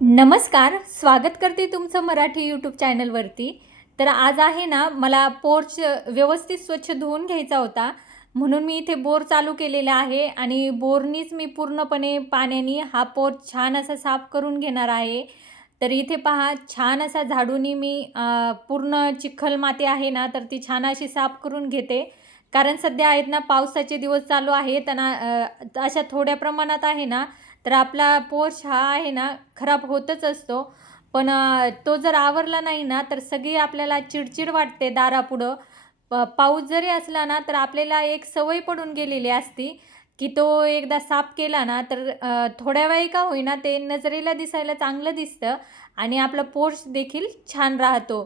नमस्कार स्वागत करते तुमचं मराठी यूट्यूब चॅनलवरती तर आज आहे ना मला पोर्च व्यवस्थित स्वच्छ धुवून घ्यायचा होता. म्हणून मी इथे बोर चालू केलेला आहे आणि बोरनीच मी पूर्णपणे पाण्याने हा पोर्च छान असा साफ करून घेणार आहे. तर इथे पहा छान असा झाडूनी मी पूर्ण चिखल माती आहे ना तर ती छान अशी साफ करून घेते. कारण सध्या आहेत ना पावसाचे दिवस चालू आहेत आणि अशा थोड्या प्रमाणात आहे ना तर आपला पोर्च हा आहे ना खराब होतच असतो. पण तो जर आवरला नाही ना तर सगळी आपल्याला चिडचिड वाटते दारापुढं. प पाऊस जरी असला ना तर आपल्याला एक सवय पडून गेलेली असती की तो एकदा साफ केला ना तर थोड्या वेळी का होईना ते नजरेला दिसायला चांगलं दिसतं आणि आपला पोर्च देखील छान राहतो.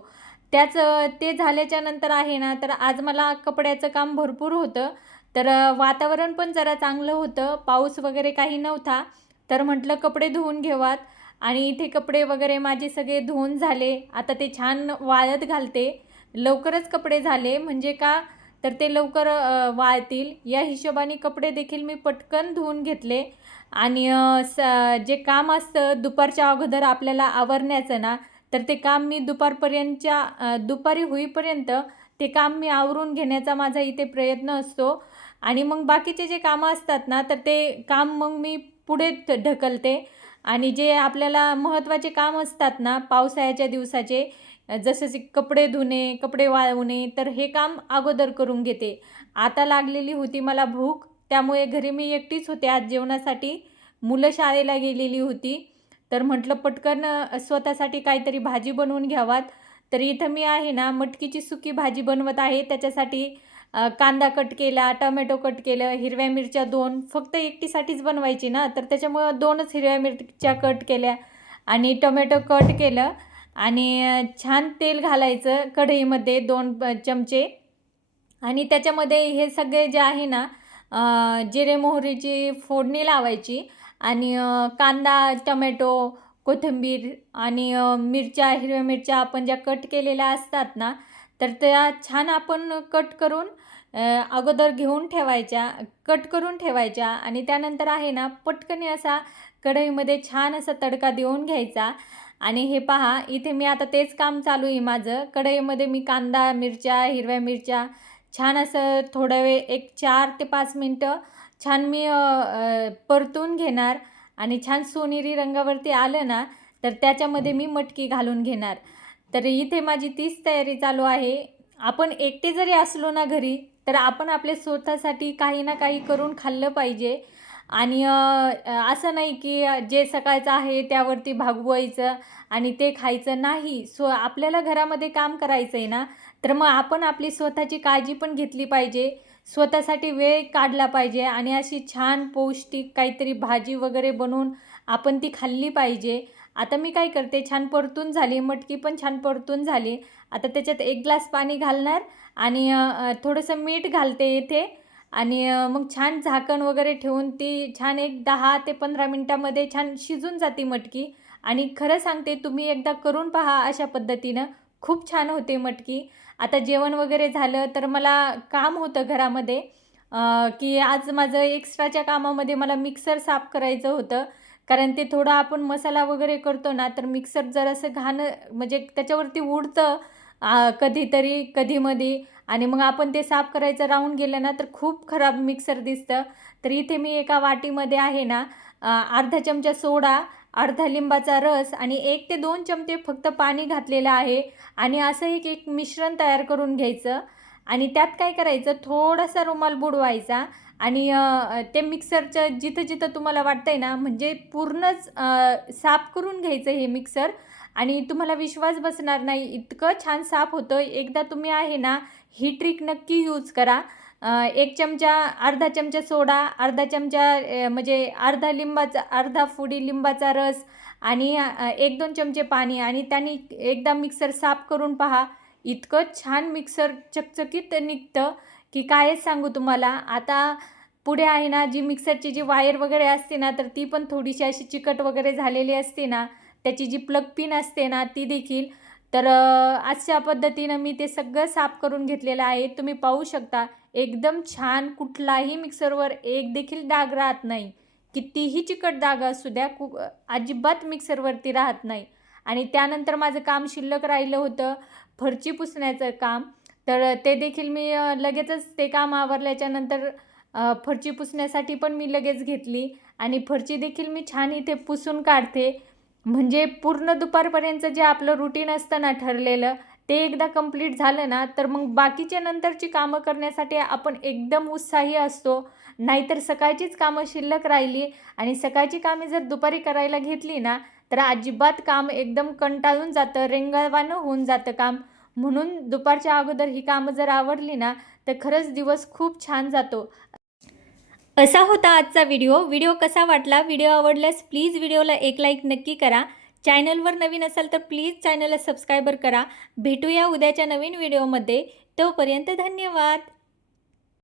त्याच ते झाल्याच्यानंतर आहे ना तर आज मला कपड्याचं काम भरपूर होतं. तर वातावरण पण जरा चांगलं होतं. पाऊस वगैरे काही नव्हता. तर म्हटलं कपडे धुवून घेवात. आणि इथे कपडे वगैरे माझे सगळे धुवून झाले. आता ते छान वाळत घालते. लवकरच कपडे झाले. म्हणजे का? तर ते लवकर वाळतील. या हिशोबाने कपडे देखील मी पटकन धुवून घेतले. आणि स जे काम असतं दुपारच्या अगोदर आपल्याला आवरण्याचं ना तर ते काम मी दुपारपर्यंतच्या दुपारी होईपर्यंत ते काम मी आवरून घेण्याचा माझा इथे प्रयत्न असतो. आणि मग बाकीचे जे कामं असतात ना तर ते काम मग मी पुढे ढकलते. आणि जे आपल्याला महत्त्वाचे काम असतात ना पावसाळ्याच्या दिवसाचे जसं की कपडे धुणे कपडे वाळवणे तर हे काम अगोदर करून घेते. आता लागलेली होती मला भूक त्यामुळे घरी मी एकटीच होते. आज जेवणासाठी मुलं शाळेला गेलेली होती. तर म्हटलं पटकन स्वतःसाठी काहीतरी भाजी बनवून घ्यावात. तर इथं मी आहे ना मटकीची सुकी भाजी बनवत आहे. त्याच्यासाठी कांदा कट केला टमॅटो कट केलं हिरव्या मिरच्या दोन फक्त एकटीसाठीच बनवायची ना. तर त्याच्यामुळं दोनच हिरव्या मिरच्या कट केल्या आणि टोमॅटो कट केलं आणि छान तेल घालायचं कढईमध्ये दोन चमचे. आणि त्याच्यामध्ये हे सगळे जे आहे ना जिरे मोहरीची फोडणी लावायची आणि कांदा टमॅटो कोथिंबीर आणि मिरच्या हिरव्या मिरच्या आपण ज्या कट केलेल्या असतात ना तर त्या छान आपण कट करून अगोदर घेऊन ठेवायच्या कट करून ठेवायच्या आणि त्यानंतर आहे ना पटकन असा कढईमध्ये छान असा तडका देऊन घ्यायचा. आणि हे पहा इथे मी आता तेच काम चालू आहे माझं. कढईमध्ये मी कांदा मिरच्या हिरव्या मिरच्या छान असं थोडा वेळ एक चार ते पाच मिनटं छान मी परतून घेणार. आणि छान सोनेरी रंगावरती आलं ना तर त्याच्यामध्ये मी मटकी घालून घेणार. तर इथे माझी तीच तयारी चालू आहे. आपण एकटे जरी असलो ना घरी तर आपण आपल्या स्वतःसाठी काही ना काही करून खाल्लं पाहिजे. आणि असं नाही की जे सकाळचं आहे त्यावरती भागवायचं आणि ते खायचं नाही. सो आपल्याला घरामध्ये काम करायचं आहे ना तर मग आपण आपली स्वतःची काळजी पण घेतली पाहिजे. स्वतःसाठी वेळ काढला पाहिजे आणि अशी छान पौष्टिक काहीतरी भाजी वगैरे बनवून आपण ती खाल्ली पाहिजे. आता मी काय करते छान परतून झाली मटकी पण छान परतून झाली. आता त्याच्यात एक ग्लास पाणी घालणार आणि थोडंसं मीठ घालते इथे. आणि मग छान झाकण वगैरे ठेवून ती छान एक दहा ते पंधरा मिनटामध्ये छान शिजून जाते मटकी. आणि खरं सांगते तुम्ही एकदा करून पहा अशा पद्धतीनं. खूप छान होते मटकी. आता जेवण वगैरे झालं तर मला काम होतं घरामध्ये. की आज माझं एक्स्ट्राच्या कामामध्ये मला मिक्सर साफ करायचं होतं. कारण ते थोडं आपण मसाला वगैरे करतो ना तर मिक्सर जरासं घाणं म्हणजे त्याच्यावरती उडतं कधीतरी कधीमध्ये आणि मग आपण ते साफ करायचं राहून गेलं ना तर खूप खराब मिक्सर दिसतं. तर इथे मी एका वाटीमध्ये आहे ना अर्धा चमचा सोडा अर्धा लिंबाचा रस आणि एक ते दोन चमचे फक्त पाणी घातलेलं आहे आणि असं एक एक मिश्रण तयार करून घ्यायचं. आणि त्यात काय करायचं? थोडासा रुमाल बुडवायचा आणि ते मिक्सरचं जिथं जिथं तुम्हाला वाटतंय ना म्हणजे पूर्णच साफ करून घ्यायचं हे मिक्सर. आणि तुम्हाला विश्वास बसणार नाही इतकं छान साफ होतं एकदा तुम्ही आहे ना ही ट्रिक नक्की यूज करा. एक चमचा अर्धा चमचा सोडा अर्धा चमचा म्हणजे अर्धा लिंबाचा अर्धा फुडी लिंबाचा रस आणि एक दोन चमचे पाणी आणि त्यांनी एकदा मिक्सर साफ करून पहा. इतकं छान मिक्सर चकचकीत निघतं की कायच सांगू तुम्हाला. आता पुढे आहे ना जी मिक्सरची जी वायर वगैरे असते ना तर ती पण थोडीशी अशी चिकट वगैरे झालेली असते ना त्याची जी प्लग पिन असते ना ती देखील. तर अशा पद्धतीनं मी ते सगळं साफ करून घेतलेलं आहे. तुम्ही पाहू शकता. एकदम छान कुठलाही मिक्सरवर एक देखील डाग राहत नाही. कितीही चिकट डाग असू द्या कु अजिबात मिक्सरवरती राहत नाही. आणि त्यानंतर माझं काम शिल्लक राहिलं होतं फरची पुसण्याचं काम. तर ते देखील मी लगेचच ते काम आवरल्याच्यानंतर फरची पुसण्यासाठी पण मी लगेच घेतली. आणि फरची देखील मी छान इथे पुसून काढते. म्हणजे पूर्ण दुपारपर्यंत जे आपलं रुटीन असतं ना ठरलेलं ते एकदा कंप्लीट झालं ना तर मग बाकीच्या नंतरची कामं करण्यासाठी आपण एकदम उत्साही असतो. नाहीतर सकाळचीच कामं शिल्लक राहिली आणि सकाळची कामे जर दुपारी करायला घेतली ना तर अजिबात काम एकदम कंटाळून जातं रेंगाळवानं होऊन जातं काम. म्हणून दुपारच्या अगोदर ही कामं जर आवडली ना तर खरंच दिवस खूप छान जातो. असा होता आजचा व्हिडिओ. व्हिडिओ कसा वाटला? व्हिडिओ आवडल्यास प्लीज व्हिडिओला एक लाईक नक्की करा. चॅनलवर नवीन असाल तर प्लीज चॅनलला सबस्क्रायबर करा. भेटूया उद्याच्या नवीन व्हिडिओमध्ये. तोपर्यंत धन्यवाद.